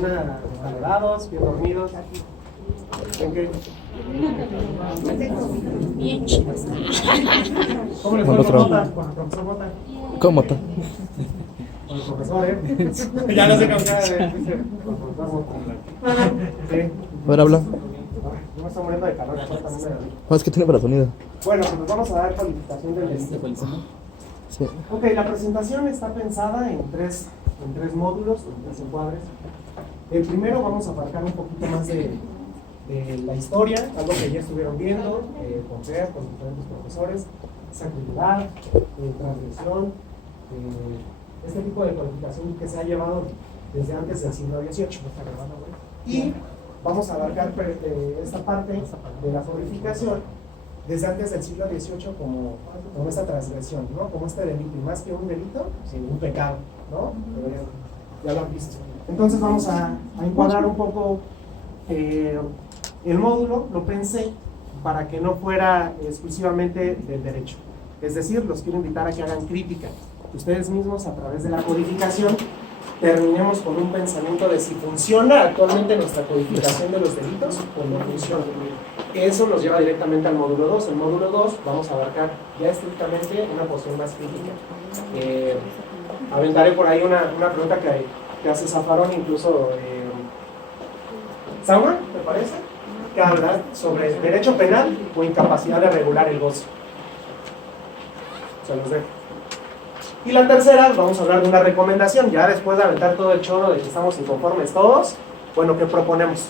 bien acalorados, bien dormidos. ¿En qué? Bien chicos. ¿Cómo les fue con Mota? Con el profesor Mota. ¿Cómo está? Con el profesor, Ya no sé cómo está. Con el profesor Mota. Sí. A ver, habla. Yo me estoy muriendo de calor. Es que tiene para sonido. Bueno, pues vamos a dar calificación del delito. Sí. Ok, la presentación está pensada en tres módulos, en tres encuadres. El primero vamos a abarcar un poquito más de la historia, algo que ya estuvieron viendo, con Fer, con diferentes profesores, sacralidad, transgresión, este tipo de codificación que se ha llevado desde antes del siglo XVIII. Y vamos a abarcar esta parte de la codificación desde antes del siglo XVIII como esta transgresión, ¿no? Como este delito, y más que un delito, sino un pecado, ¿no? Ya lo han visto. Entonces vamos a encuadrar un poco el módulo, lo pensé para que no fuera exclusivamente del derecho. Es decir, los quiero invitar a que hagan crítica. Ustedes mismos, a través de la codificación, terminemos con un pensamiento de si funciona actualmente nuestra codificación de los delitos o no funciona. Eso nos lleva directamente al módulo 2. El módulo 2 vamos a abarcar ya estrictamente una posición más crítica. Aventaré por ahí una pregunta que hace Zafarón, incluso Samuel, ¿te parece? Que habla sobre derecho penal o incapacidad de regular el goce. Se los dejo. Y la tercera, vamos a hablar de una recomendación, ya después de aventar todo el choro de que estamos inconformes todos. Bueno, ¿qué proponemos?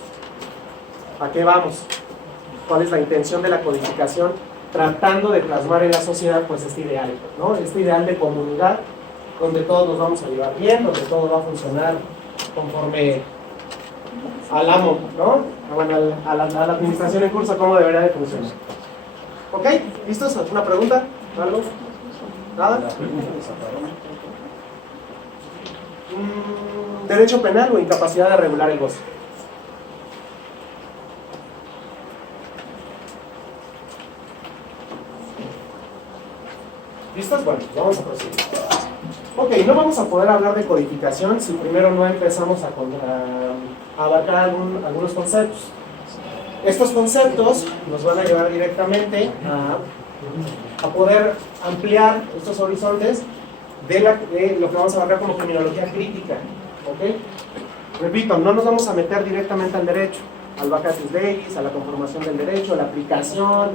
¿A qué vamos? ¿Cuál es la intención de la codificación? Tratando de plasmar en la sociedad pues este ideal, ¿no? Este ideal de comunidad, donde todos nos vamos a llevar bien, donde todo va a funcionar conforme al amo, ¿no? Bueno, a la administración en curso, cómo debería de funcionar. ¿Ok? ¿Listos? ¿Alguna pregunta? ¿Algo? ¿Nada? ¿Derecho penal o incapacidad de regular el goce? ¿Listos? Bueno, vamos a proseguir. Ok, no vamos a poder hablar de codificación si primero no empezamos a abarcar algunos conceptos. Estos conceptos nos van a llevar directamente a poder ampliar estos horizontes de lo que vamos a abarcar como criminología crítica. ¿Ok? Repito, no nos vamos a meter directamente al derecho, al vacatus legis, a la conformación del derecho, a la aplicación,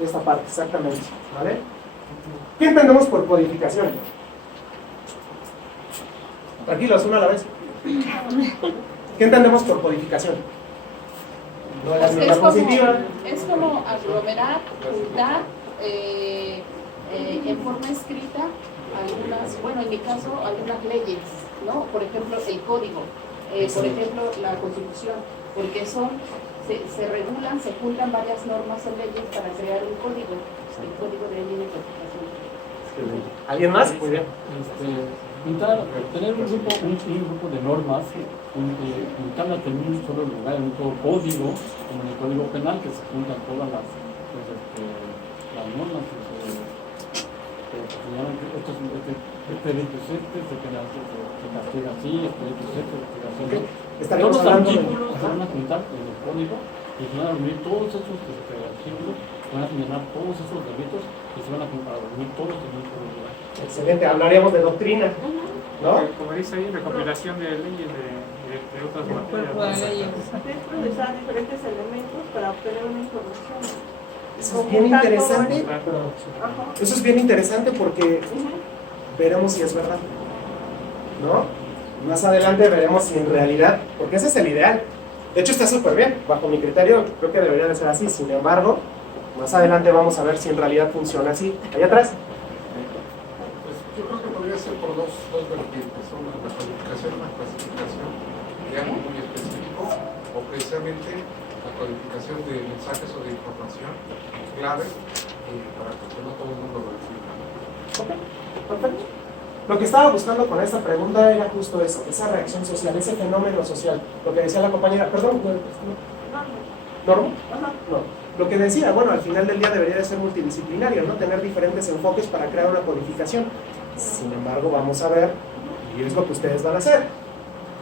esta parte exactamente. ¿Vale? ¿Qué entendemos por codificación? Tranquilos, una a la vez. ¿Qué entendemos por codificación? No la misma positiva. Es como aglomerar, juntar en forma escrita algunas, bueno, en mi caso, algunas leyes, ¿no? Por ejemplo, el código, por ejemplo, la Constitución, porque se regulan, se juntan varias normas en leyes para crear un código, el código de ley de codificación. ¿Alguien más? Muy bien. Tener un grupo de normas, juntarlas en un solo lugar, en un solo código, como en el Código Penal, que se juntan todas las normas que se llaman este delito se castiga así, este delito se castiga así. Todos los artículos se van a juntar en el código y se van a reunir todos esos artículos, van a señalar todos esos delitos y se van a reunir todos en un solo lugar. Excelente, hablaríamos de doctrina, ¿no? Como dice ahí, recopilación de leyes de otras materias. Es usar diferentes elementos para obtener una información. Eso es bien interesante. Eso es bien interesante porque veremos si es verdad, ¿no? Más adelante veremos si en realidad, porque ese es el ideal. De hecho está súper bien, bajo mi criterio creo que debería de ser así. Sin embargo, más adelante vamos a ver si en realidad funciona así. Allá atrás. Yo creo que podría ser por dos vertientes, una la codificación y la clasificación de algo muy específico, o precisamente la codificación de mensajes o de información clave para que no todo el mundo lo reciba. Ok, perfecto. Lo que estaba buscando con esta pregunta era justo eso, esa reacción social, ese fenómeno social. Lo que decía la compañera, perdón, ¿Norma? No. Lo que decía, bueno, al final del día debería de ser multidisciplinario, ¿no? Tener diferentes enfoques para crear una codificación. Sin embargo, vamos a ver, y es lo que ustedes van a hacer.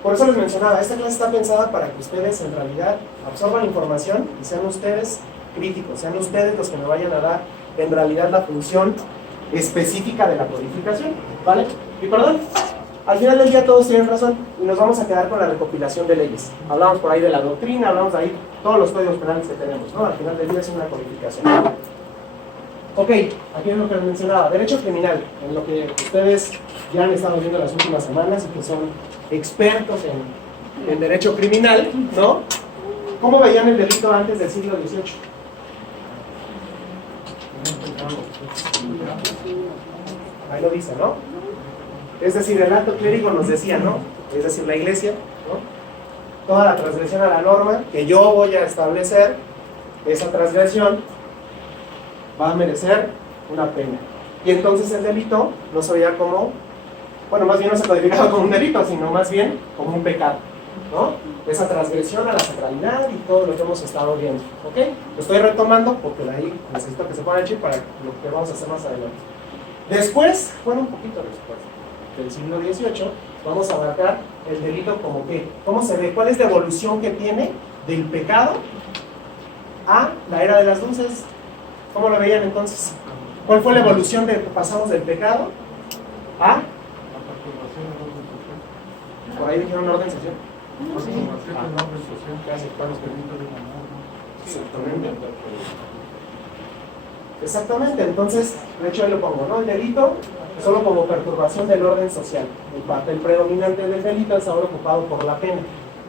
Por eso les mencionaba, esta clase está pensada para que ustedes en realidad absorban información y sean ustedes críticos, sean ustedes los que me vayan a dar en realidad la función específica de la codificación, ¿vale? Y perdón, al final del día todos tienen razón y nos vamos a quedar con la recopilación de leyes. Hablamos por ahí de la doctrina, hablamos de ahí todos los códigos penales que tenemos, ¿no? Al final del día es una codificación. Ok, aquí es lo que les mencionaba, derecho criminal, en lo que ustedes ya han estado viendo las últimas semanas y que son expertos en derecho criminal, ¿no? ¿Cómo veían el delito antes del siglo XVIII? Ahí lo dice, ¿no? Es decir, el alto clérigo nos decía, ¿no? Es decir, la iglesia, ¿no? Toda la transgresión a la norma que yo voy a establecer, esa transgresión va a merecer una pena. Y entonces el delito no se veía como, bueno, más bien no se codificaba como un delito, sino más bien como un pecado, ¿no? Esa transgresión a la sacralidad y todo lo que hemos estado viendo, ¿ok? Lo estoy retomando porque de ahí necesito que se ponga el chip para lo que vamos a hacer más adelante. Después, bueno, un poquito después del siglo XVIII, vamos a abarcar el delito como que, ¿cómo se ve? ¿Cuál es la evolución que tiene del pecado a la era de las luces? ¿Cómo lo veían entonces? ¿Cuál fue la evolución de pasamos del pecado a? Por ahí dijeron orden social. Exactamente, entonces, de hecho ahí lo pongo, ¿no? El delito solo como perturbación del orden social. El papel predominante del delito es ahora ocupado por la pena.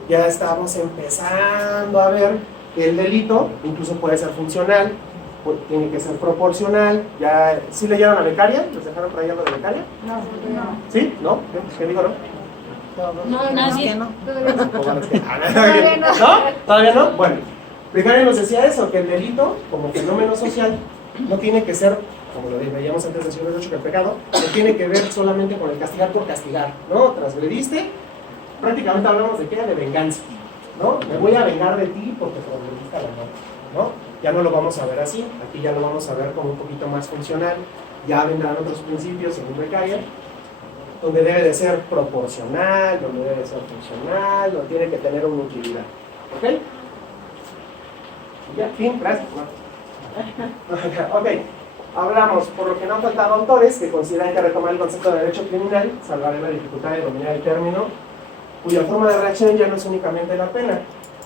Ya estamos empezando a ver que el delito incluso puede ser funcional, tiene que ser proporcional. Ya, ¿sí leyeron a Becaria? ¿Les dejaron por ahí algo de Becaria? No. ¿Sí? ¿No? ¿Qué dijo, no? No, nadie. ¿No? ¿Todavía no? Bueno, Becaria nos decía eso, que el delito, como fenómeno social, no tiene que ser, como lo veíamos antes del siglo XVIII, que el pecado, no tiene que ver solamente con el castigar por castigar, ¿no? Transgrediste, prácticamente hablamos de qué, de venganza, ¿no? Me voy a vengar de ti porque transgrediste a la norma, ¿no? Ya no lo vamos a ver así, aquí ya lo vamos a ver como un poquito más funcional, ya vendrán otros principios según Becaria, donde debe de ser proporcional, donde debe de ser funcional, donde tiene que tener una utilidad, ¿ok? Ya, fin, gracias. Ok, hablamos, por lo que no han faltado autores que consideran que retomar el concepto de derecho criminal salvará la dificultad de dominar el término, cuya forma de reacción ya no es únicamente la pena.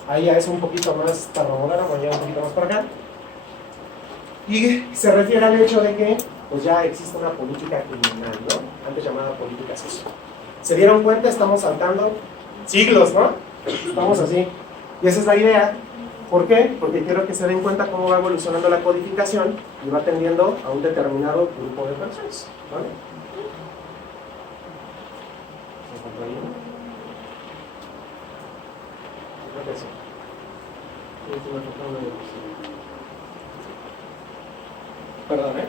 Ahí ya es un poquito más tardamoderno, voy a llevar un poquito más para acá. Y se refiere al hecho de que pues ya existe una política criminal, ¿no? Antes llamada política social. ¿Se dieron cuenta? Estamos saltando siglos, ¿no? Estamos así. Y esa es la idea. ¿Por qué? Porque quiero que se den cuenta cómo va evolucionando la codificación y va tendiendo a un determinado grupo de personas, ¿vale? ¿Se encuentra bien? Creo que sí. Perdón, ¿eh?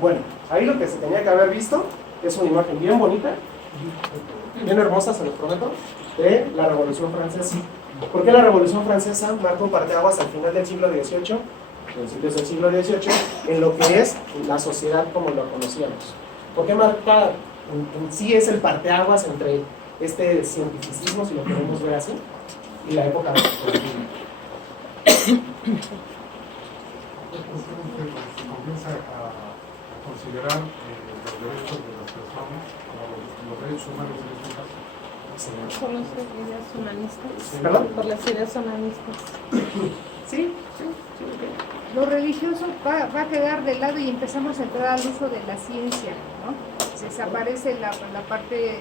Bueno, ahí lo que se tenía que haber visto es una imagen bien bonita, bien hermosa, se los prometo, de la Revolución Francesa. ¿Por qué la Revolución Francesa marca un parteaguas al final del siglo XVIII, principios del siglo XVIII, en lo que es la sociedad como lo conocíamos? ¿Por qué marca en sí es el parteaguas entre este cientificismo, si lo queremos ver así, y la época de la Revolución? Se comienza a considerar los derechos de las personas como los derechos humanos en este caso. Por las ideas humanistas. ¿Perdón? Por las ideas humanistas. Sí. Lo religioso va a quedar de lado y empezamos a entrar al uso de la ciencia, ¿no? Desaparece la parte de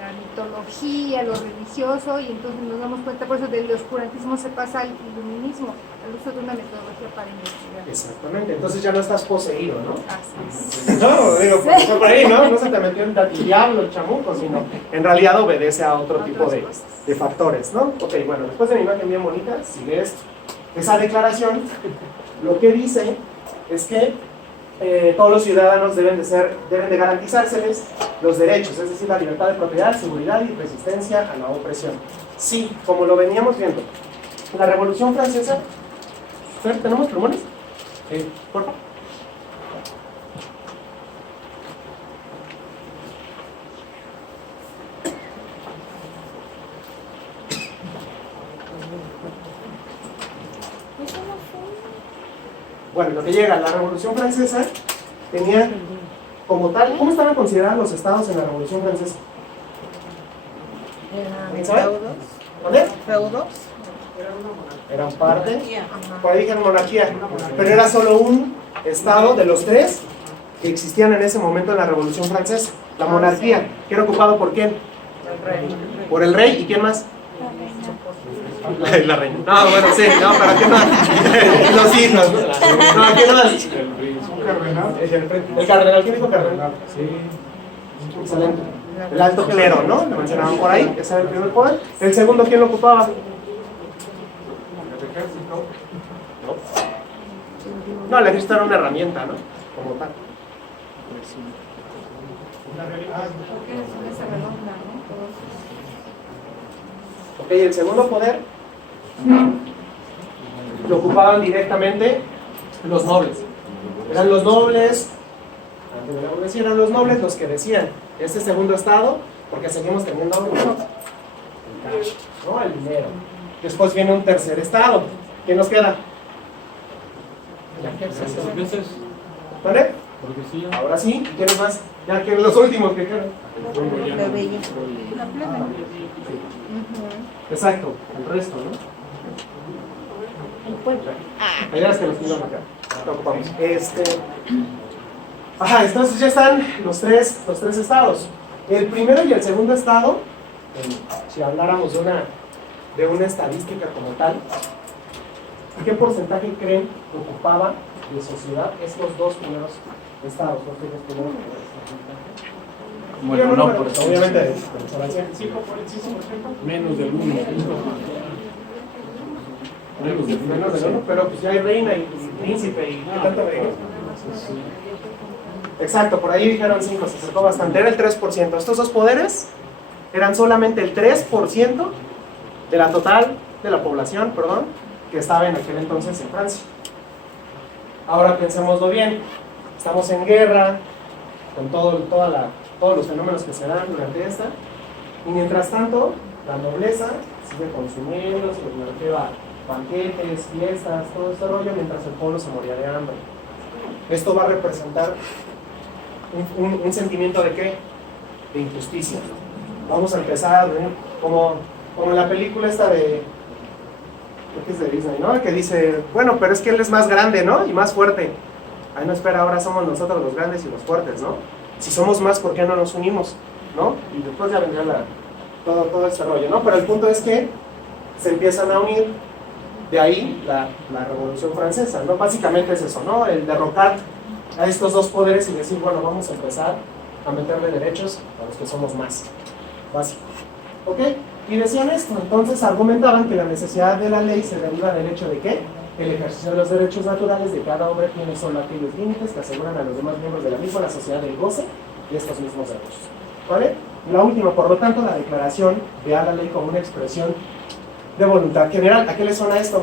la mitología, lo religioso, y entonces nos damos cuenta, por eso del oscurantismo se pasa al iluminismo, al uso de una metodología para investigar. Exactamente, entonces ya no estás poseído, ¿no? Así es. No, digo, fue por ahí, ¿no? No se te metió el diablo, el chamuco, sino en realidad obedece a otro tipo de factores, ¿no? Ok, bueno, después de mi imagen bien bonita, sigue esto. Esa declaración, lo que dice es que todos los ciudadanos deben de garantizárseles los derechos, es decir, la libertad de propiedad, seguridad y resistencia a la opresión. Sí, como lo veníamos viendo, la Revolución Francesa. Fer, ¿tenemos plumones? Por favor. Bueno, lo que llega, la Revolución Francesa tenía como tal, ¿cómo estaban considerados los estados en la Revolución Francesa? ¿Vale? Feudos. Eran parte, por ahí dijeron monarquía, pero era solo un estado de los tres que existían en ese momento en la Revolución Francesa. La monarquía, que era ocupado por quién? Por el rey, ¿y quién más? La reina. No, bueno, sí, no, pero ¿quién más? Los hijos. No, ¿quién más? Un cardenal. El cardenal, ¿quién dijo cardenal? Sí. Excelente. El alto clero, ¿no? Lo mencionaban por ahí, ese era el primer poder. El segundo, ¿quién lo ocupaba? El ejército. No, el ejército era una herramienta, ¿no? Como tal. Ok, el segundo poder lo ocupaban directamente los nobles. Eran los nobles, antes de la burguesía, eran los nobles los que decían, este segundo estado, porque seguimos teniendo el cash, ¿no? El dinero. Después viene un tercer estado. ¿Quién nos queda? Los veces, ¿Vale? burguesía. Ahora sí, ¿quiénes más? Ya que los últimos que quedan. La plena. Exacto, el resto, ¿no? La idea es que los quiero acá. Lo ocupamos. Ajá, entonces ya están los tres estados. El primero y el segundo estado, si habláramos de una estadística como tal, ¿qué porcentaje creen que ocupaba de sociedad estos dos primeros estados? Bueno, no, por eso. Obviamente, Menos del 1. menos de uno, pero pues ya hay reina y príncipe y ¿qué tanto reina? Exacto, por ahí dijeron 5, se acercó bastante, era el 3%. Estos dos poderes eran solamente el 3% de la total de la población, perdón, que estaba en aquel entonces en Francia. Ahora pensémoslo bien, estamos en guerra, con todos los fenómenos que se dan durante esta, y mientras tanto, la nobleza sigue consumiendo, se lleva banquetes, fiestas, todo este rollo, mientras el pueblo se moría de hambre. Esto va a representar un sentimiento de ¿qué? De injusticia. Vamos a empezar, como en la película esta de, creo que es de Disney, ¿no? Que dice, bueno, pero es que él es más grande, ¿no? Y más fuerte. Ay, no, espera, ahora somos nosotros los grandes y los fuertes, ¿no? Si somos más, ¿por qué no nos unimos? ¿No? Y después ya vendrá todo este rollo, ¿no? Pero el punto es que se empiezan a unir, de ahí la Revolución Francesa, ¿no? Básicamente es eso, ¿no? El derrocar a estos dos poderes y decir, bueno, vamos a empezar a meterle derechos a los que somos más. Básico. ¿Ok? Y decían esto, entonces argumentaban que la necesidad de la ley se deriva del hecho de que el ejercicio de los derechos naturales de cada hombre tiene solo aquellos límites que aseguran a los demás miembros de la misma la sociedad del goce de estos mismos derechos. ¿Vale? La última, por lo tanto, la declaración ve a la ley como una expresión de voluntad general. ¿A qué le suena esto?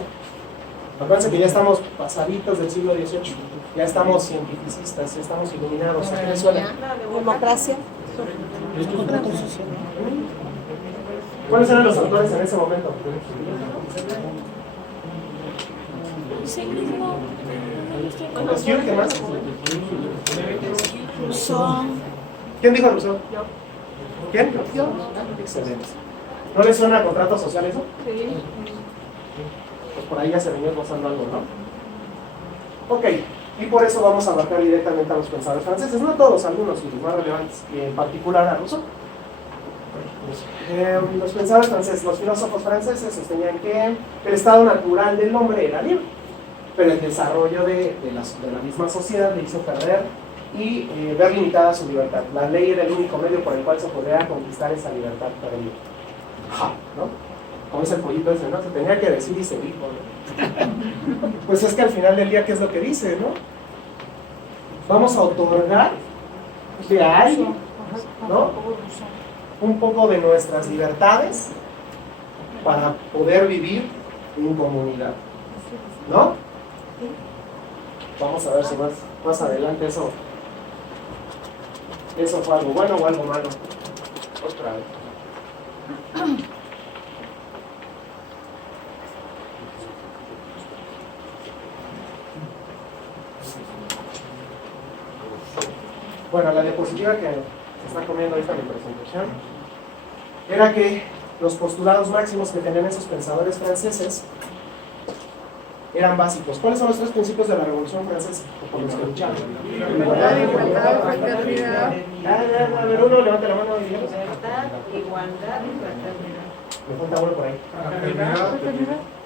Acuérdense que ya estamos pasaditos del siglo XVIII, ya estamos cientificistas, ya estamos iluminados. ¿A qué le suena? Democracia. ¿Cuáles eran los autores en ese momento? Montesquieu, ¿qué más? ¿Quién dijo Rousseau? ¿Quién? Excelente. ¿No le suena a contrato social eso? Sí. Pues por ahí ya se venía gozando algo, ¿no? Ok, y por eso vamos a abarcar directamente a los pensadores franceses, no a todos, algunos y los más relevantes, y en particular a Rousseau. Los pensadores franceses, los filósofos franceses sostenían que el estado natural del hombre era libre, pero el desarrollo de la misma sociedad le hizo perder y ver limitada su libertad. La ley era el único medio por el cual se podría conquistar esa libertad perdida. ¿No? Como es el pollito ese, ¿no? Se tenía que decir y se dijo, ¿no? Pues es que al final del día, ¿qué es lo que dice, no? vamos a otorgar de alguien, ¿no? Un poco de nuestras libertades para poder vivir en comunidad, ¿no? Vamos a ver si más adelante eso fue algo bueno o algo malo. Otra vez. Bueno, la diapositiva que se está comiendo ahorita en mi presentación era que los postulados máximos que tenían esos pensadores franceses eran básicos. ¿Cuáles son los 3 principios de la Revolución Francesa? Por los que lucharon. Igualdad, igualdad, fraternidad. A ver, uno, levante la mano y díganos. Igualdad y fraternidad. Me falta uno por ahí.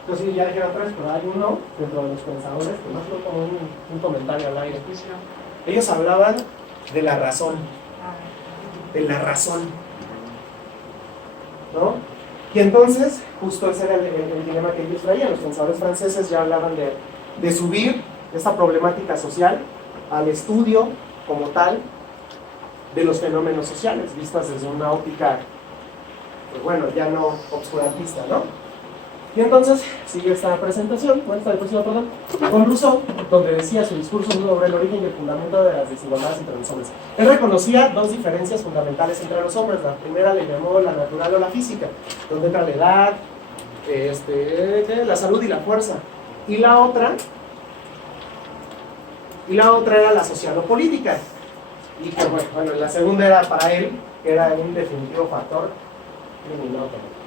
Entonces sí, ya dijeron 3, pero hay uno dentro de los pensadores, que más fue como un comentario al aire. Ellos hablaban de la razón. De la razón. ¿No? Y entonces, justo ese era el dilema que ellos traían. Los pensadores franceses ya hablaban de subir esta problemática social al estudio como tal de los fenómenos sociales, vistas desde una óptica, pues bueno, ya no obscurantista, ¿no? Y entonces sigue esta presentación, bueno, esta diapositiva, perdón, con Rousseau, donde decía su discurso sobre el origen y el fundamento de las desigualdades entre los hombres. Él reconocía 2 diferencias fundamentales entre los hombres. La primera le llamó la natural o la física, donde entra la edad, la salud y la fuerza. Y la otra era la social o política. Y que bueno, la segunda era para él, que era un definitivo factor criminógeno.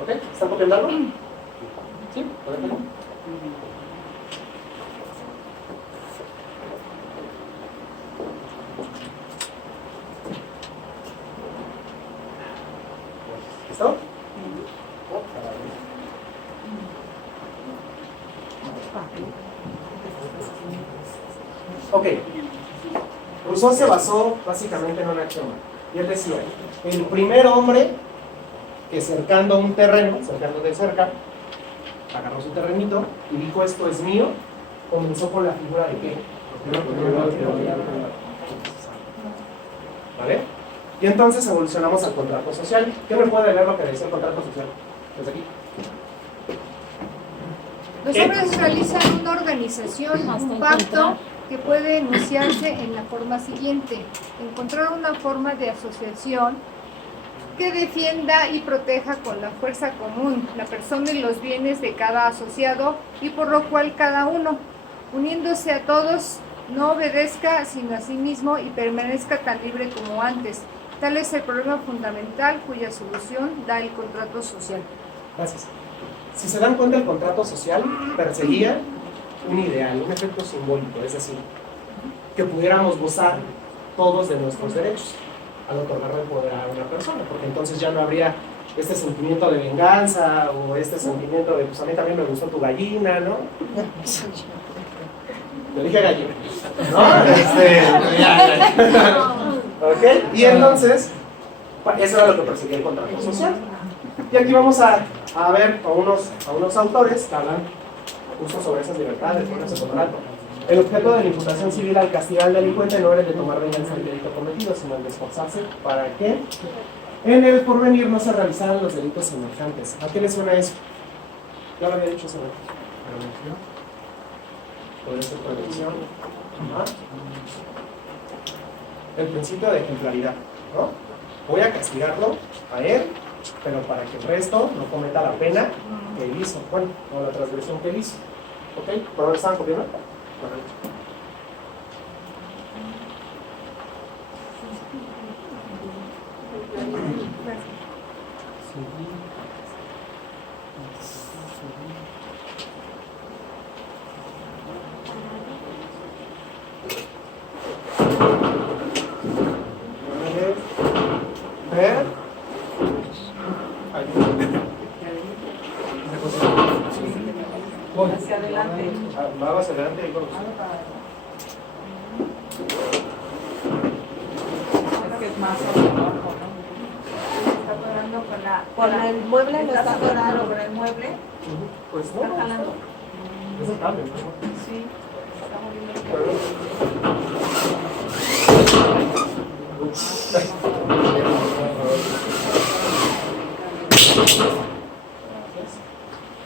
¿Ok? ¿Están copiando algo? ¿Sí? ¿Pueden? ¿Listo? Ok. Rousseau se basó básicamente en un axioma. Y él decía, el primer hombre que cercando un terreno, cercando de cerca, agarró su terrenito y dijo esto es mío, comenzó con la figura de qué? ¿Vale? Y entonces evolucionamos al contrato social. ¿Quién me puede leer lo que decía el contrato social? Desde aquí. Los hombres realizan una organización, un pacto que puede enunciarse en la forma siguiente: encontrar una forma de asociación que defienda y proteja con la fuerza común la persona y los bienes de cada asociado, y por lo cual cada uno, uniéndose a todos, no obedezca sino a sí mismo y permanezca tan libre como antes. Tal es el problema fundamental cuya solución da el contrato social. Gracias. Si se dan cuenta, el contrato social perseguía un ideal, un efecto simbólico, es decir, que pudiéramos gozar todos de nuestros derechos al otorgarle el poder a una persona, porque entonces ya no habría este sentimiento de venganza o este sentimiento de, pues a mí también me gustó tu gallina, ¿no? Te dije gallina, ¿no? ¿Ok? Y entonces, eso era lo que perseguía el contrato social. Y aquí vamos a ver a unos autores que hablan justo sobre esas libertades, con ese contrato. El objeto de la imputación civil al castigar al delincuente no era el de tomar venganza del delito cometido, sino el de esforzarse para que en el porvenir no se realizaran los delitos semejantes. ¿A qué le suena eso? Ya lo había dicho sobre prevención. Podría ser prevención. ¿Ah? El principio de ejemplaridad, ¿no? Voy a castigarlo a él, pero para que el resto no cometa la pena que él hizo, bueno, o la transgresión que él hizo. ¿Ok? ¿Por dónde estaban copiando? Correcto. Ver. Hacia adelante. Va hacia adelante y vamos. Es que es más sobre abajo, ¿no? Está atorando Con el mueble, lo está atorando con el mueble. Pues Está no. jalando. Es el cable, ¿no? Sí, estamos viendo el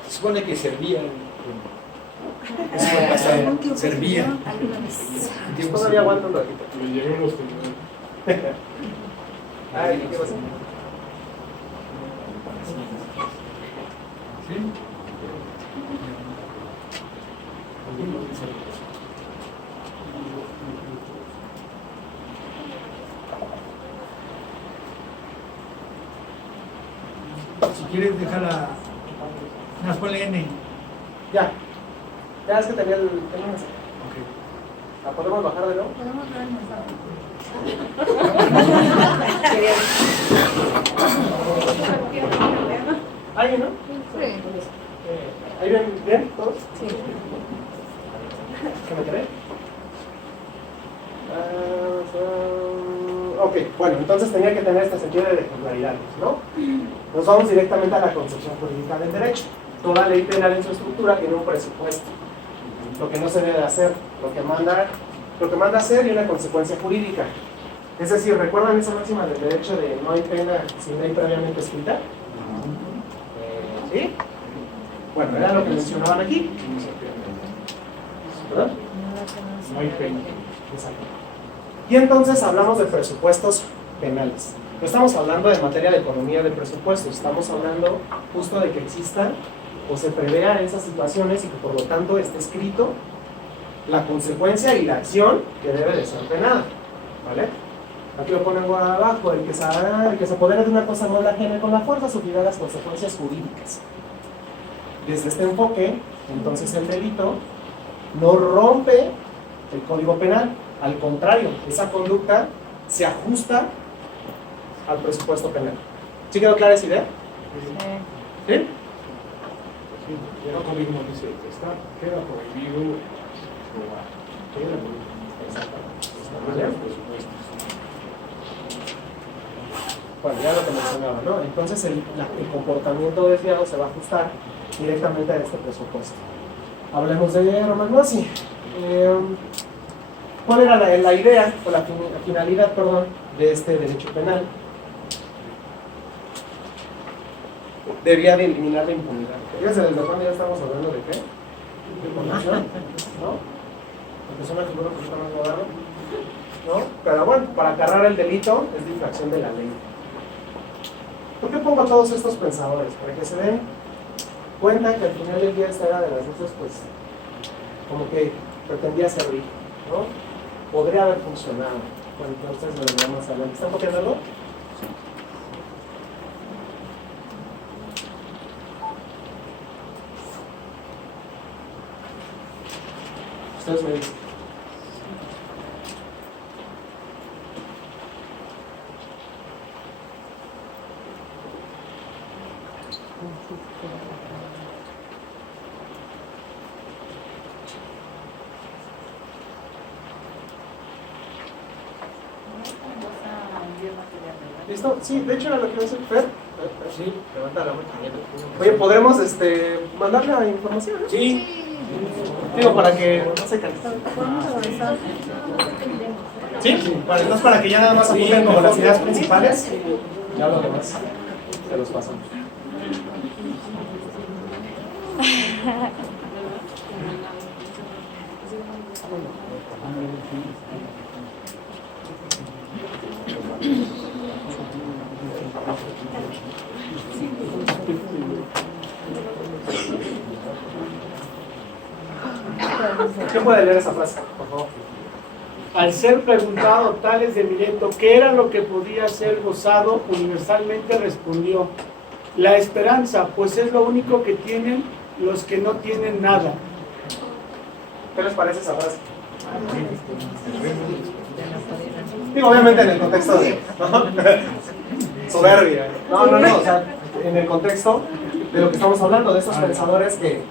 Se supone que servía. Servía. Todavía aguanta un ratito. Me llegan los tenedores. Ay, ¿qué pasa? ¿Sí? Si quieres dejarla. Nos ponle N. Ya. Ya es que tenía el. ¿La podemos bajar de nuevo? Podemos ver el mensaje. ¿Alguien, no? Sí. ¿Ahí ven bien todos? Sí. ¿Qué me cree? Ok, bueno, entonces tenía que tener este sentido de ejemplaridad, ¿no? Nos vamos directamente a la concepción jurídica del derecho. Toda ley penal en su estructura tiene un presupuesto. Lo que no se debe hacer, lo que manda hacer y una consecuencia jurídica. Es decir, ¿recuerdan esa máxima del derecho de no hay pena sin ley previamente escrita? ¿Sí? Bueno, era lo que mencionaban aquí. ¿Verdad? No hay pena. Exacto. Y entonces hablamos de presupuestos penales. No estamos hablando de materia de economía de presupuestos, estamos hablando justo de que existan o se prevean esas situaciones y que por lo tanto esté escrito la consecuencia y la acción que debe de ser penada. ¿Vale? Aquí lo pongo abajo, el que se apodere de una cosa no la ajene con la fuerza sufrirá las consecuencias jurídicas. Desde este enfoque, entonces el delito no rompe el Código Penal, al contrario, esa conducta se ajusta al presupuesto penal. ¿Sí quedó clara esa idea? ¿Sí? Sí, el otro mismo dice, queda prohibido robar. Queda prohibido. ¿Vale? Los presupuestos. Bueno, ya lo que mencionaba, ¿no? Entonces el comportamiento desviado se va a ajustar directamente a este presupuesto. Hablemos de Roman Mossi. ¿Cuál era la idea o la finalidad, perdón, de este derecho penal? Debía de eliminar la impunidad. Fíjense, desde cuándo ya estamos hablando de qué? De corrupción, ¿no? Porque es una figura un poquito más moderna, ¿no? Pero bueno, para cargar el delito es de infracción de la ley. ¿Por qué pongo a todos estos pensadores? Para que se den cuenta que al final del día esta era de las luces, pues, como que pretendía servir, ¿no? Podría haber funcionado. Bueno, que ustedes me lo dirán más adelante. ¿Están copiando algo? Ustedes me dicen. ¿Listo? Sí, de hecho era lo que iba a hacer Fer. Sí, levanta la mano. Oye, ¿podremos mandarle la información? ¿No? Sí. Digo, para que no se canse. ¿Sí? Vale, entonces para que ya nada más apunten como las ideas principales, ya lo demás se los pasamos. ¿Quién puede leer esa frase, por favor? Al ser preguntado Tales de Mileto qué era lo que podía ser gozado, universalmente respondió: la esperanza, pues es lo único que tienen los que no tienen nada. ¿Qué les parece esa frase? Digo, obviamente en el contexto de soberbia. No, o sea, en el contexto de lo que estamos hablando, de estos pensadores que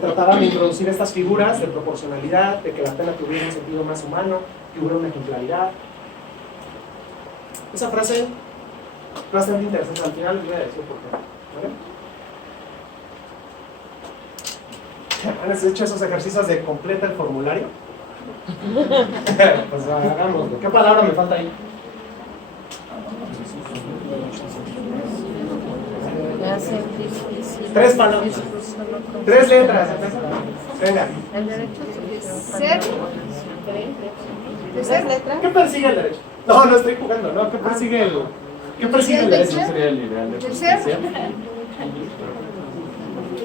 trataban de introducir estas figuras de proporcionalidad, de que la pena tuviera un sentido más humano, que hubiera una ejemplaridad. Esa frase bastante interesante, al final les voy a decir por qué. ¿Han hecho esos ejercicios de completa el formulario? Pues hagámoslo. ¿Qué palabra me falta ahí? Tres palabras. Tres letras. Venga. El derecho de ser. ¿De ser letra? ¿Qué persigue el derecho? No, no estoy jugando, ¿no? ¿Qué persigue el derecho? Ese sería el ideal de ¿De justicia. ser?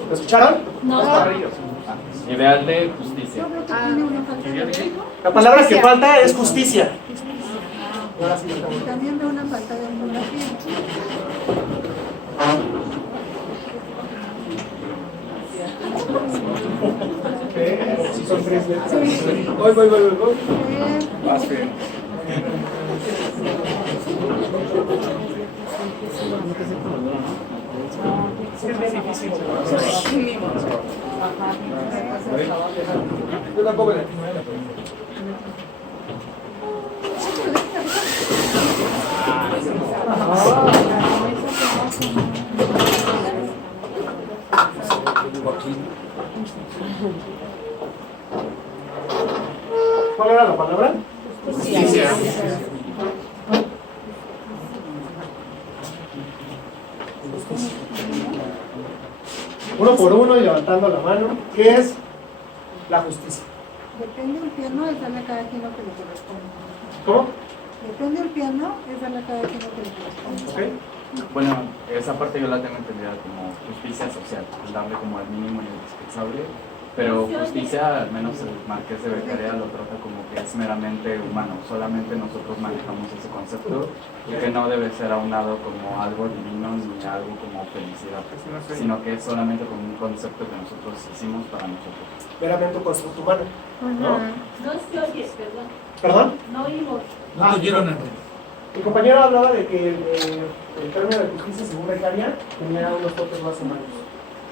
¿Lo escucharon? No. Ideal de justicia. La palabra que falta es justicia. Ahora sí, También veo una falta de ortografía. Si son tres letras. Voy. Más bien. Es bien difícil. Yo tampoco le entiendo la pregunta. ¿Cuál era la palabra? Justicia. Uno por uno y levantando la mano. ¿Qué es la justicia? Depende del piano, es darle a cada quien lo que le corresponde. ¿Cómo? Depende del piano, es darle a cada quien lo que le corresponde. ¿Ok? Bueno, esa parte yo la tengo entendida como justicia social, darle como el mínimo y el indispensable, pero justicia, al menos el Marqués de Beccaria lo trata como que es meramente humano, solamente nosotros manejamos ese concepto y que no debe ser aunado como algo divino ni algo como felicidad, sino que es solamente como un concepto que nosotros hicimos para nosotros. Meramente un constructo humano. ¿No? No se oye, perdón. ¿Perdón? No oímos. No te oyeron nada. Mi compañero hablaba de que el término de justicia, según Beccaria, tenía unos toques más humanos,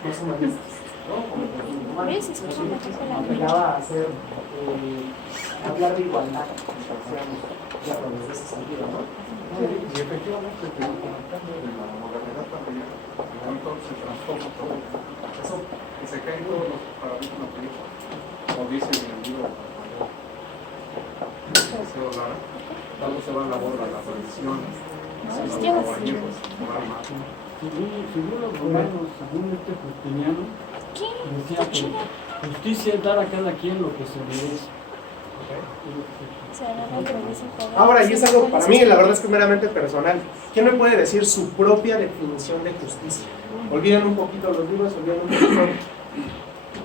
más humanistas, ¿no? Como apelaba a hacer, hablar de igualdad, decíamos, ya desde ese sentido, ¿no? Y efectivamente, pero con el cambio de la modernidad también, de pronto se transforma todo. Eso, que se caen todos los paradigmas viejos, como dice en el libro Paseo Lara, cuando se va a la borda la tradición, los caballeros, Según los romanos, según este Justiniano, decía que justicia es dar a cada quien lo que se merece. Ahora, y es algo para mí, la verdad es que es meramente personal. ¿Quién me puede decir su propia definición de justicia? Olviden un poquito los libros, olviden un poquito.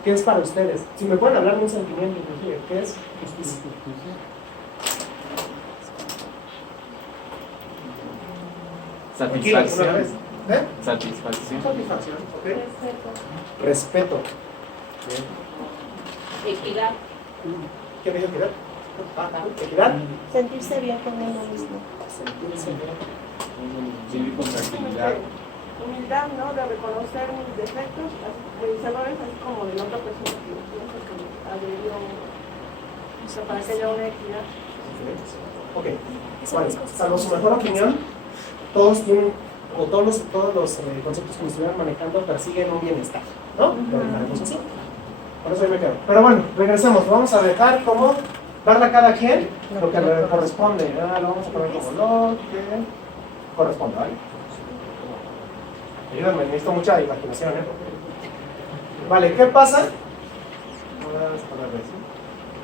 ¿Qué es para ustedes? Si me pueden hablar de un sentimiento, inclusive, ¿qué es justicia? Satisfacción. ¿Eh? Satisfacción. Satisfacción, ¿ok? Respeto. Equidad. ¿Qué me dijo equidad? ¿Equidad? Sentirse bien con uno mismo. Sentirse bien. Vivir con tranquilidad. Humildad, ¿no? De reconocer mis defectos, mis errores, así como de la otra persona que piensa que agredió a uno. O sea, para que haya una equidad. Ok, bueno, salvo su mejor opinión, todos tienen, o todos los conceptos que me estuvieran manejando persiguen un bienestar, ¿no? Lo dejaremos así. Por eso ahí me quedo. Pero bueno, regresemos. Vamos a dejar como darle a cada quien lo que le corresponde. Lo vamos a poner como lo que corresponde, ¿vale? Ayúdame, necesito mucha imaginación, ¿eh? Vale, ¿qué pasa?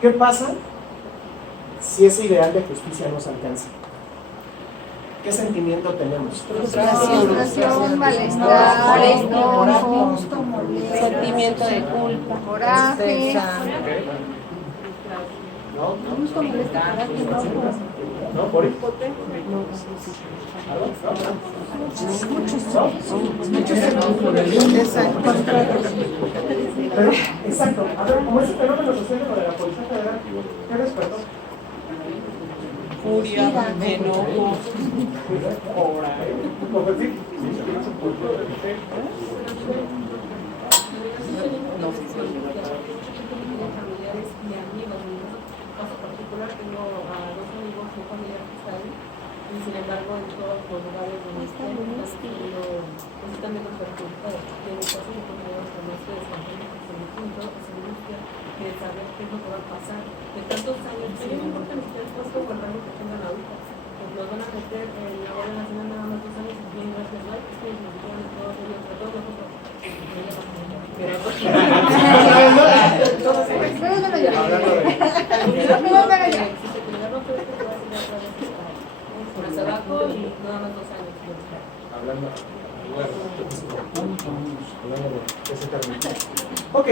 ¿Qué pasa si ese ideal de justicia no se alcanza? ¿Qué sentimiento tenemos? Frustración, malestar, enojo, Sentimiento de culpa. coraje. ¿No? Gusto, molestar, ¿No? ¿Por ahí? Exacto. A ver, como ese fenómeno social de la Policía Federal, ¿qué despertó? Furia, enojo. Tengo a dos amigos muy familiares que están y sin embargo en todos los lugares donde están siendo también los perjudicados. Y en el caso de compañeros con los que descansan en el punto, qué es lo que va a pasar. De tantos años, pero no importa ni siquiera el puesto o el rango que tengan ahorita. Pues los van a meter en la Guardia Nacional nada más 2 años y bien, gracias, like, es que nos dijeron todos ellos, a todos nosotros. Más abajo y nada más 2 años. Hablando de ese término. Ok.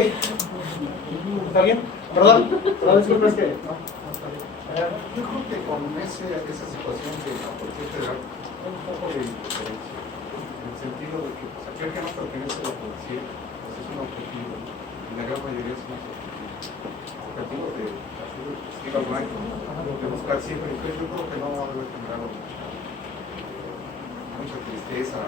¿Está bien? Perdón, disculpe, es que... Yo creo que con esa situación de la policía federal hay un poco de diferencia, en el sentido de que pues, aquel que no pertenece a la policía pues, es un objetivo, y la gran mayoría es un objetivo de Steve Wright, de buscar siempre. Entonces yo creo que no debe generar mucha tristeza,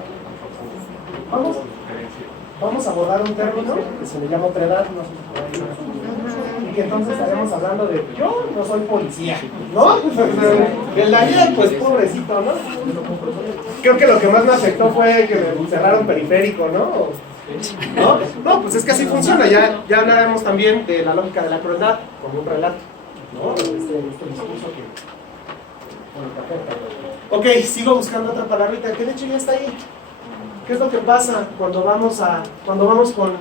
tampoco diferencia. Vamos a abordar un término que se le llama otredad, no sé si por ahí. Y que entonces estaremos hablando de, yo no soy policía, ¿no? El Daniel, pues pobrecito, ¿no? Creo que lo que más me afectó fue que me cerraron periférico, ¿no? No, pues es que así funciona. Ya hablaremos también de la lógica de la crueldad con un relato, ¿no? Este discurso que afecta. Ok, sigo buscando otra palabrita, que de hecho ya está ahí. ¿Qué es lo que pasa cuando vamos con,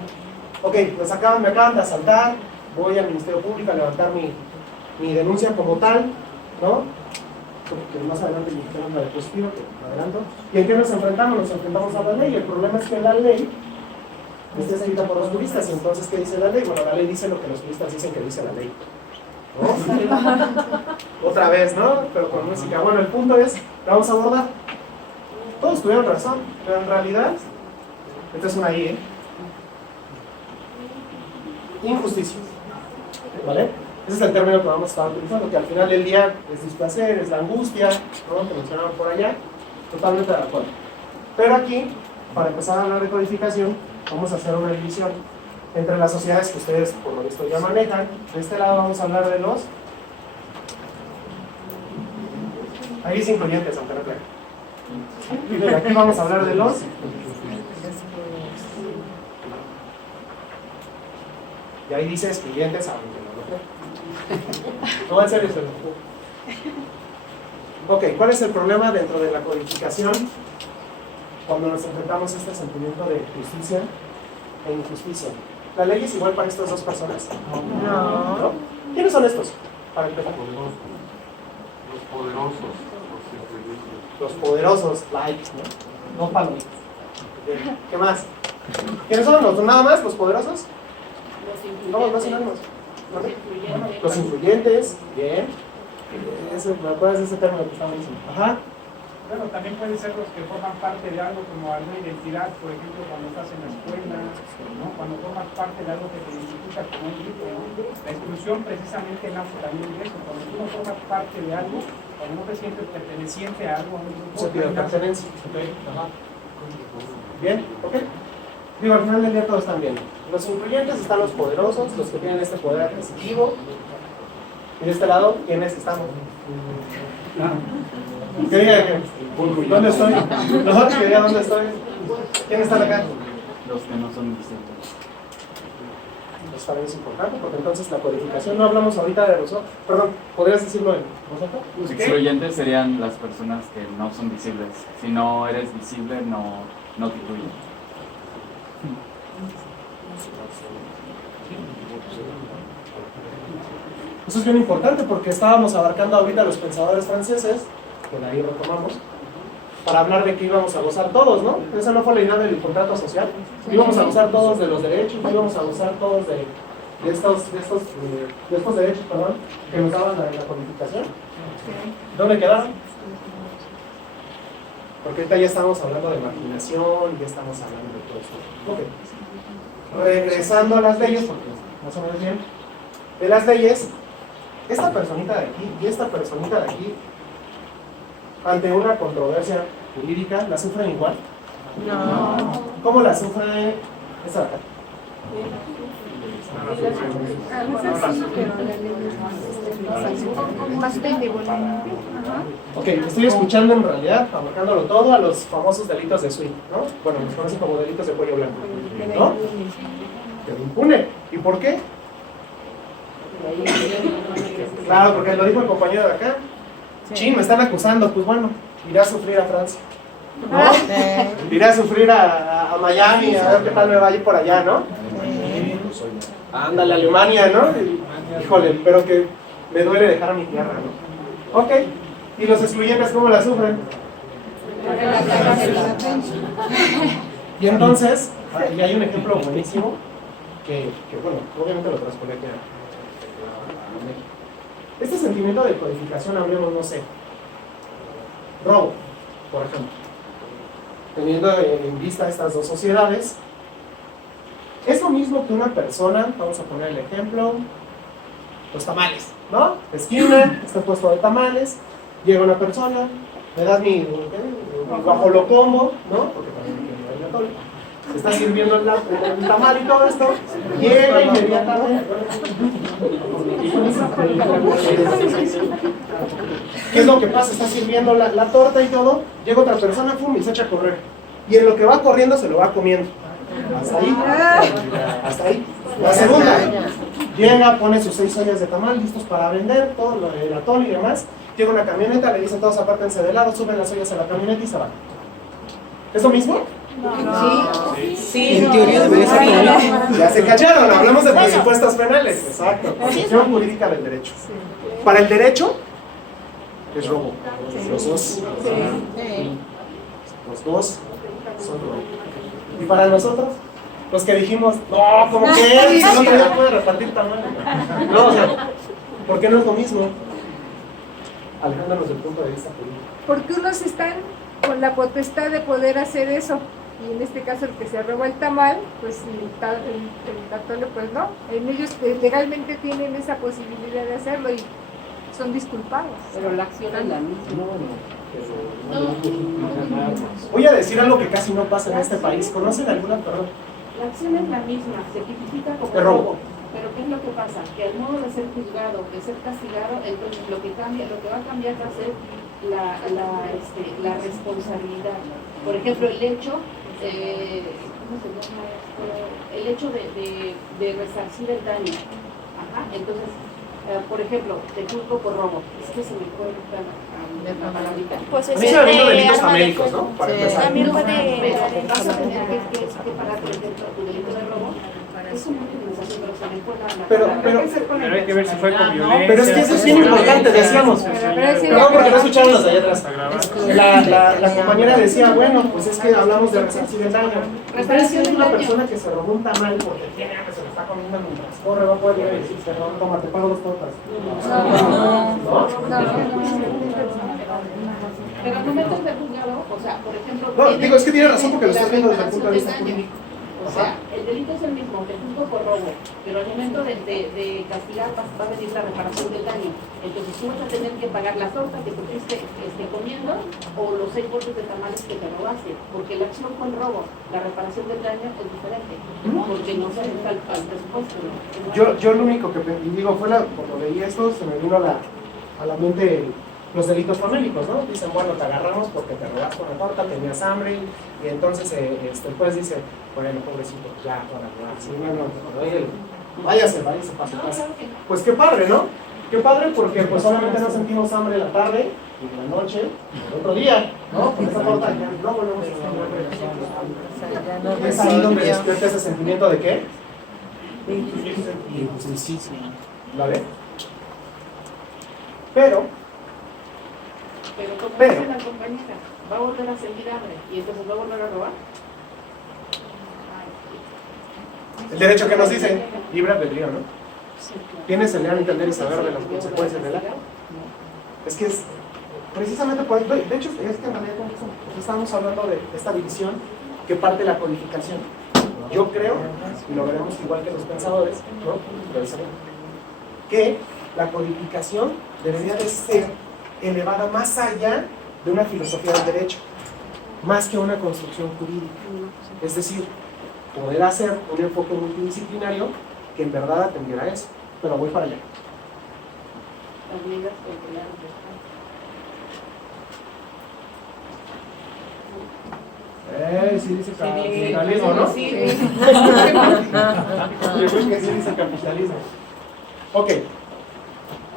ok, me acaban de asaltar, voy al Ministerio Público a levantar mi denuncia como tal, ¿no? Que más adelante tenemos la diapositiva, que me adelanto. ¿Y en qué nos enfrentamos? Nos enfrentamos a la ley. El problema es que la ley está escrita por los juristas. Entonces, ¿qué dice la ley? Bueno, la ley dice lo que los juristas dicen que dice la ley, ¿no? Otra vez, ¿no? Pero con música. Bueno, el punto es, la vamos a abordar. Todos tuvieron razón, pero en realidad, esta es una I, injusticia, ¿vale? Ese es el término que vamos a estar utilizando, que al final del día es displacer, es la angustia, ¿no? Que mencionaban por allá, totalmente de acuerdo. Pero aquí, para empezar a hablar de codificación, vamos a hacer una división entre las sociedades que ustedes, por lo visto, ya manejan. De este lado vamos a hablar de los... Ahí dice incluyentes, aunque no crean. Y aquí vamos a hablar de los y ahí dice excluyentes, aunque no lo creo. No, en serio, ok, ¿cuál es el problema dentro de la codificación cuando nos enfrentamos a este sentimiento de justicia e injusticia? ¿La ley es igual para estas dos personas? No. ¿Quiénes son estos? Para empezar. Los poderosos. Los poderosos, like, ¿no? No palomitas. ¿Qué más? ¿Quiénes son los nada más? ¿Los poderosos? No sinónimos. Los influyentes, bien. ¿Me acuerdas de ese término que estamos diciendo? Ajá. Bueno, también pueden ser los que forman parte de algo como alguna identidad, por ejemplo, cuando estás en la escuela, ¿no? Cuando formas parte de algo que te identifica como un grupo, ¿no? La exclusión precisamente nace también de eso, cuando tú no formas parte de algo, cuando no te sientes perteneciente a algo, a un grupo. Sentido de pertenencia. Ajá. Bien, ok. Digo, al final del día todos están bien. Los influyentes están los poderosos, los que tienen este poder adquisitivo. Y de este lado, ¿quiénes estamos? ¿Qué diga que? ¿Dónde estoy? No, que diga dónde estoy. ¿Quién está acá? Los que no son distintos. Eso también es importante, porque entonces la codificación, no hablamos ahorita de Rousseau. Perdón, ¿podrías decirlo en voz alta? Los excluyentes serían las personas que no son visibles. Si no eres visible, no te incluyen. Eso es bien importante porque estábamos abarcando ahorita a los pensadores franceses, que de ahí retomamos, para hablar de que íbamos a gozar todos, ¿no? Esa no fue la idea del contrato social. Íbamos a gozar todos de los derechos, íbamos a gozar todos de estos derechos, perdón, que nos daban la codificación. ¿Dónde quedaron? Porque ahorita ya estamos hablando de marginación, ya estamos hablando de todo eso. Ok. Regresando a las leyes, porque más o menos bien, de las leyes, esta personita de aquí y esta personita de aquí, ante una controversia jurídica, ¿la sufren igual? No. ¿Cómo la sufre esta de acá? Más benevolente. Ok, estoy escuchando en realidad, abarcándolo todo, a los famosos delitos de swing, ¿no? Bueno, los conocen como delitos de cuello blanco, ¿no? Quedó impune. ¿Y por qué? Claro, porque lo dijo el compañero de acá. Chin, me están acusando, pues bueno, iré a sufrir a Francia. ¿No? Iré a sufrir a Miami, a ver qué tal me va a ir por allá, ¿no? Ándale, Alemania, ¿no? Híjole, pero que me duele dejar a mi tierra, ¿no? Ok, ¿y los excluyentes cómo la sufren? Y entonces, y hay un ejemplo buenísimo, que bueno, obviamente lo transpone aquí a México. Este sentimiento de codificación, hablemos, no sé, robo, por ejemplo. Teniendo en vista estas dos sociedades, es lo mismo que una persona, vamos a poner el ejemplo, los tamales, ¿no? Esquina, está puesto de tamales, llega una persona, me das mi guajolocombo, ¿no? Porque también me quiero ir a atole. Se está sirviendo el tamal y todo esto, llega inmediatamente. ¿Qué es lo que pasa? Está sirviendo la torta y todo, llega otra persona, pum, y se echa a correr. Y en lo que va corriendo se lo va comiendo. Hasta ahí. Hasta ahí. La segunda, llega, pone sus 6 ollas de tamal listos para vender, todo el atole y demás. Llega una camioneta, le dicen todos apártense de lado, suben las ollas a la camioneta y se van. ¿Es lo mismo? Sí. En teoría debería ser lo mismo. Ya se cacharon, hablamos de presupuestos penales. Exacto. Concepción jurídica del derecho. Para el derecho, es robo. Los dos. Los dos son robo. ¿Y para nosotros? Los que dijimos, no, ¿cómo que? Si el otro día puede repartir tamales. No, o sea, ¿por qué no es lo mismo? Alejándonos del punto de vista jurídico. Porque unos están con la potestad de poder hacer eso, y en este caso el que se roba el tamal, pues el atole, pues no. En ellos legalmente tienen esa posibilidad de hacerlo y son disculpados. Pero la acción es la misma. Voy a decir algo que casi no pasa en este país. ¿Conocen alguna? Perdón. La acción es la misma, se tipifica como El robo. robo. Pero ¿qué es lo que pasa? Que al modo de ser juzgado, de ser castigado, entonces lo que va a cambiar va a ser la responsabilidad. Por ejemplo, el hecho, ¿cómo se llama esto? El hecho de resarcir el daño. Ajá, entonces, por ejemplo, te juzgo por robo. Es que se me puede la palabrita. Pues a mí se me vino delitos famélicos, ¿no? Para empezar. También Pero puede... vas a tener que pagar, por ejemplo, tu delito de robo. Es una utilización, pero se me fue pero hay que ver si fue con violencia. pero es que eso es bien importante, decíamos. Perdón, porque no escucharon los de allá atrás. La compañera decía, bueno, pues es que hablamos de resarcir el daño. Ustedes es una persona que se robó un tamal porque tiene hambre, se lo está comiendo mientras corre, va a poder llegar y decir, toma, te pago 2 tortas. Pero al momento de juzgado, o sea, por ejemplo... No, digo, es que tiene razón porque lo estás viendo desde el punto de vista jurídico. O sea, el delito es el mismo, te juzgo por robo, pero al momento de castigar va a venir la reparación del daño. Entonces tú vas a tener que pagar la torta que tú estuviste comiendo o los 6 botes de tamales que te robaste, porque la acción fue el robo, la reparación del daño es diferente, porque no se ajusta al presupuesto. ¿No? Yo lo único que digo fue, cuando leí esto, se me vino a la mente los delitos famélicos, ¿no? Dicen, bueno, te agarramos porque te robaste una torta, tenías hambre, y entonces el juez dice, bueno, pobrecito, ya, váyase para su casa. Pues qué padre, ¿no? Qué padre porque pues solamente no sentimos hambre en la tarde, y en la noche, y el otro día, ¿no? Con esa torta ya no volvemos a sentir hambre. Es ahí donde despierta ese sentimiento de ¿qué? De injusticia. ¿Vale? Como dice la compañera, va a volver a sentir hambre y entonces va a volver a robar. El derecho que nos dice, libre albedrío, ¿no? Tienes el leal entender y saber de las consecuencias del acto. Es que es precisamente por eso, de hecho, es que en realidad estábamos hablando de esta división que parte de la codificación. Yo creo, y lo veremos igual que los pensadores, ¿no? Que la codificación debería de ser elevada más allá de una filosofía del derecho, más que una construcción jurídica. Es decir, poder hacer un enfoque multidisciplinario que en verdad atendiera a eso. Pero voy para allá. Sí dice capitalismo, ¿no? Sí. Yo creo que sí dice capitalismo. Ok,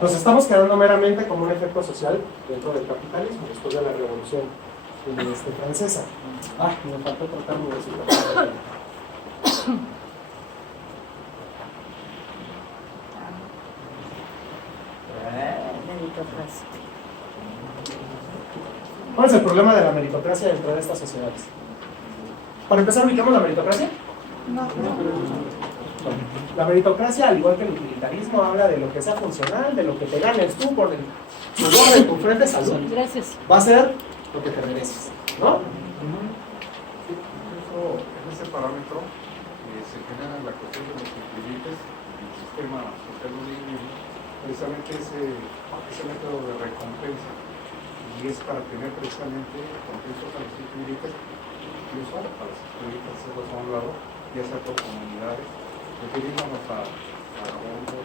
nos estamos quedando meramente como un efecto social dentro del capitalismo, después de la Revolución Francesa. Ah, me faltó tratar mi resultado. ¿Cuál es el problema de la meritocracia dentro de estas sociedades? Para empezar, ¿ubicamos la meritocracia? No. La meritocracia, al igual que el utilitarismo, habla de lo que sea funcional, de lo que te ganes tú por el sudor de tu frente, salud. Gracias. Va a ser lo que te mereces, ¿no? Incluso en ese parámetro se genera la cuestión de los contribuyentes, el sistema social unitario, precisamente ese método de recompensa, y es para tener precisamente contentos a los contribuyentes, incluso a los contribuyentes hacerlos a un lado, ya sea por comunidades, refiriéndonos a abonos,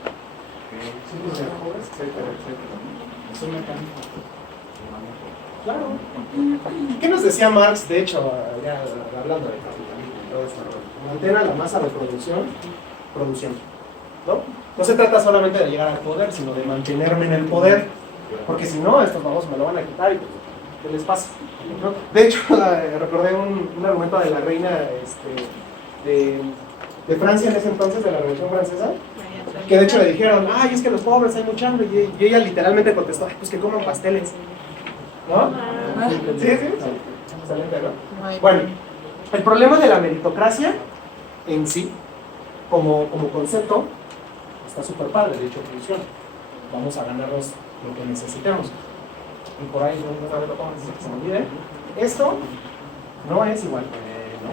etcétera, etcétera. Es un mecanismo. Claro. ¿Qué nos decía Marx, de hecho, ya hablando de capitalismo y todo esto? Mantén a la masa de producción produciendo, ¿no? No se trata solamente de llegar al poder, sino de mantenerme en el poder, porque si no, estos vamos me lo van a quitar y pues, ¿qué les pasa? ¿No? De hecho, recordé un argumento de la reina de Francia en ese entonces, de la Revolución Francesa, que de hecho le dijeron, ay, es que los pobres hay mucha hambre, y ella literalmente contestó, ay, pues que coman pasteles, ¿no? Sí. Excelente, ¿no? Bueno, el problema de la meritocracia en sí, como concepto, está súper padre, de hecho funciona. Vamos a ganarnos lo que necesitemos. Y por ahí, no sabe lo cómo que se me olvide. Esto no es igual. No.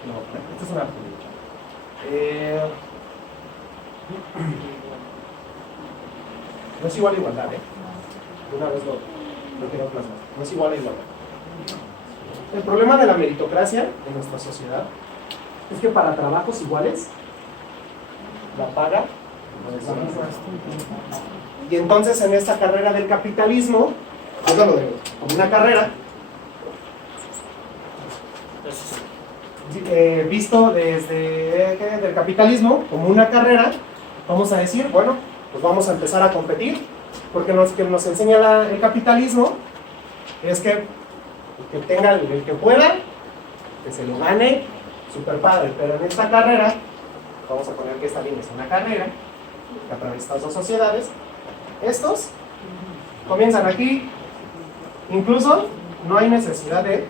No, esto es una no es igual a igualdad, De una vez lo quiero plasmar. No es igual a igualdad. El problema de la meritocracia en nuestra sociedad es que para trabajos iguales, la paga no es la misma. Y entonces en esta carrera del capitalismo, como una carrera, visto desde el capitalismo como una carrera, vamos a decir, bueno, pues vamos a empezar a competir, porque lo que nos enseña el capitalismo es que tenga el que pueda, que se lo gane, super padre, pero en esta carrera, vamos a poner que esta línea es una carrera, que atraviesa estas dos sociedades, estos comienzan aquí, incluso no hay necesidad de...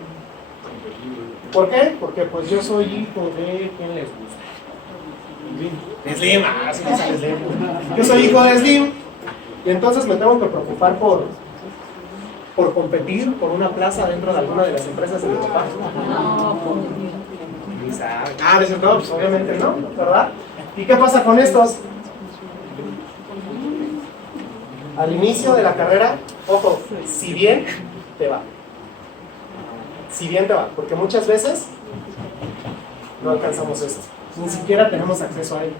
¿Por qué? Porque pues yo soy hijo de... ¿Quién les gusta? Slim, así que sale Slim. Yo soy hijo de Slim, y entonces me tengo que preocupar por competir por una plaza dentro de alguna de las empresas de mi papá. No, pues obviamente no, ¿verdad? ¿Y qué pasa con estos? Al inicio de la carrera, ojo, si bien te va, porque muchas veces no alcanzamos esto, ni siquiera tenemos acceso a él.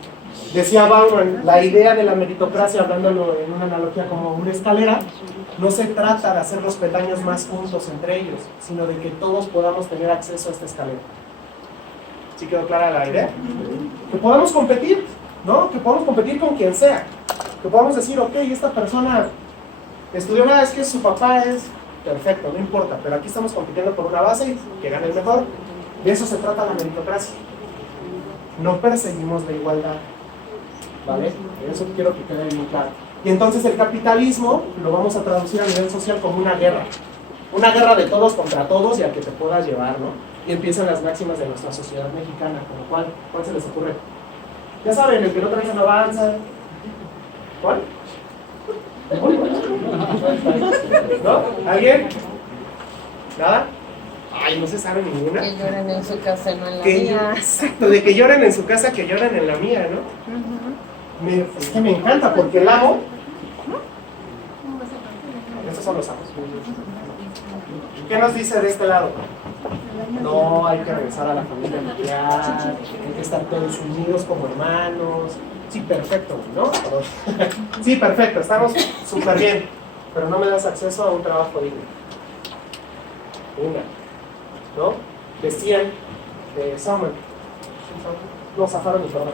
Decía Bauman, la idea de la meritocracia, hablándolo en una analogía como una escalera, no se trata de hacer los peldaños más juntos entre ellos, sino de que todos podamos tener acceso a esta escalera. ¿Sí quedó clara la idea? Que podamos competir, ¿no? Que podamos competir con quien sea. Que podamos decir, ok, esta persona estudió nada, es que su papá es perfecto, no importa, pero aquí estamos compitiendo por una base y que gane el mejor. De eso se trata la meritocracia. No perseguimos la igualdad, ¿vale? Eso quiero que quede bien claro. Y entonces el capitalismo lo vamos a traducir a nivel social como una guerra de todos contra todos y a que te puedas llevar, ¿no? Y empiezan las máximas de nuestra sociedad mexicana, como ¿cuál se les ocurre? Ya saben, el que no trae no avanza. ¿Cuál? ¿No? ¿Alguien? ¿Nada? Ay, no se sabe ninguna. Que lloren en su casa, no en la mía. Exacto, de que lloren en su casa, que lloren en la mía, ¿no? Es que me encanta, porque el amo... Estos son los amos. ¿Qué nos dice de este lado? No, hay que regresar a la familia nuclear, hay que estar todos unidos como hermanos. Sí, perfecto, ¿no? Sí, perfecto, estamos súper bien, pero no me das acceso a un trabajo digno. ¿No? Decían de Summer, no, Zafaro ni perdón.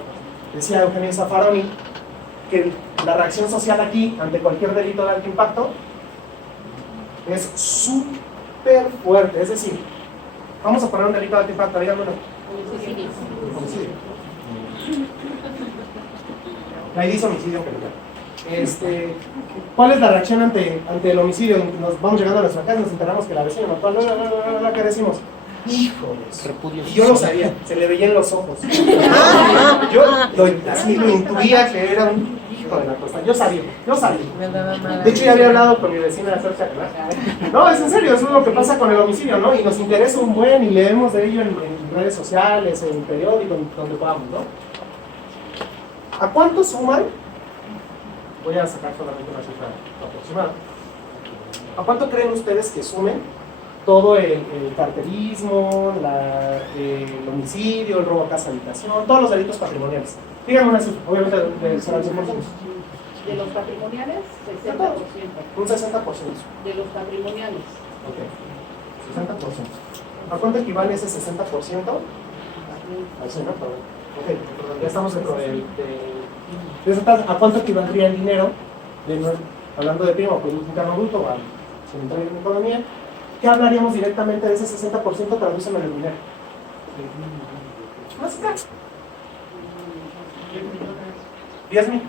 decía Eugenio Zaffaroni, que la reacción social aquí ante cualquier delito de alto impacto es súper fuerte. Es decir, vamos a poner un delito de alto impacto, díganmelo. Homicidio. La ID es homicidio en general. ¿Cuál es la reacción ante el homicidio? Nos vamos llegando a nuestra casa, nos enteramos que la vecina mató, ¿qué decimos? Híjoles, y yo lo sabía, se le veía en los ojos. Yo así lo intuía que era un hijo de la costa. Yo sabía. De hecho, ya había hablado con mi vecina acerca de no, es en serio, eso es lo que pasa con el homicidio, ¿no? Y nos interesa un buen y leemos de ello en redes sociales, en periódicos, donde podamos, ¿no? ¿A cuánto suman? Voy a sacar solamente una cifra aproximada. ¿A cuánto creen ustedes que sumen todo el carterismo, el homicidio, el robo a casa habitación, todos los delitos patrimoniales? Díganme una cifra, obviamente será el 100%. De los patrimoniales, 60%. Un 60%. De los patrimoniales. Ok, 60%. ¿A cuánto equivale ese 60%? Al 100, ¿no? Perdón. Ok, ya estamos dentro ¿a cuánto equivaldría el dinero? Hablando de primo, producto interno bruto, o al centro de la economía. ¿Qué hablaríamos directamente de ese 60%? Tradúceme en el dinero. Más acá. 10 mil.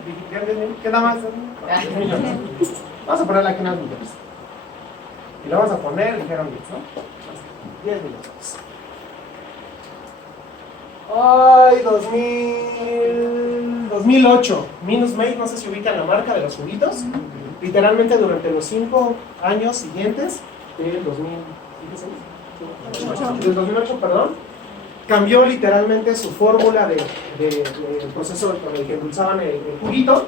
¿Qué da más? 10 millones. Vamos a ponerle aquí unas millones. Y lo vamos a poner, dijeron 10, ¿no? 10 millones. Ay, 2008, Minute Maid, no sé si ubican la marca de los juguitos. Literalmente durante los 5 años siguientes del 2008, perdón, cambió literalmente su fórmula del proceso con el que endulzaban el juguito,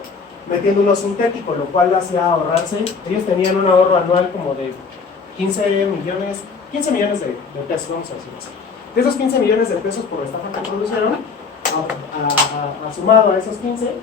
metiendo uno sintético, lo cual hacía ahorrarse. Ellos tenían un ahorro anual como de 15 millones de pesos, vamos a decirlo así. De esos 15 millones de pesos por estafa que produjeron, sumado a esos 15,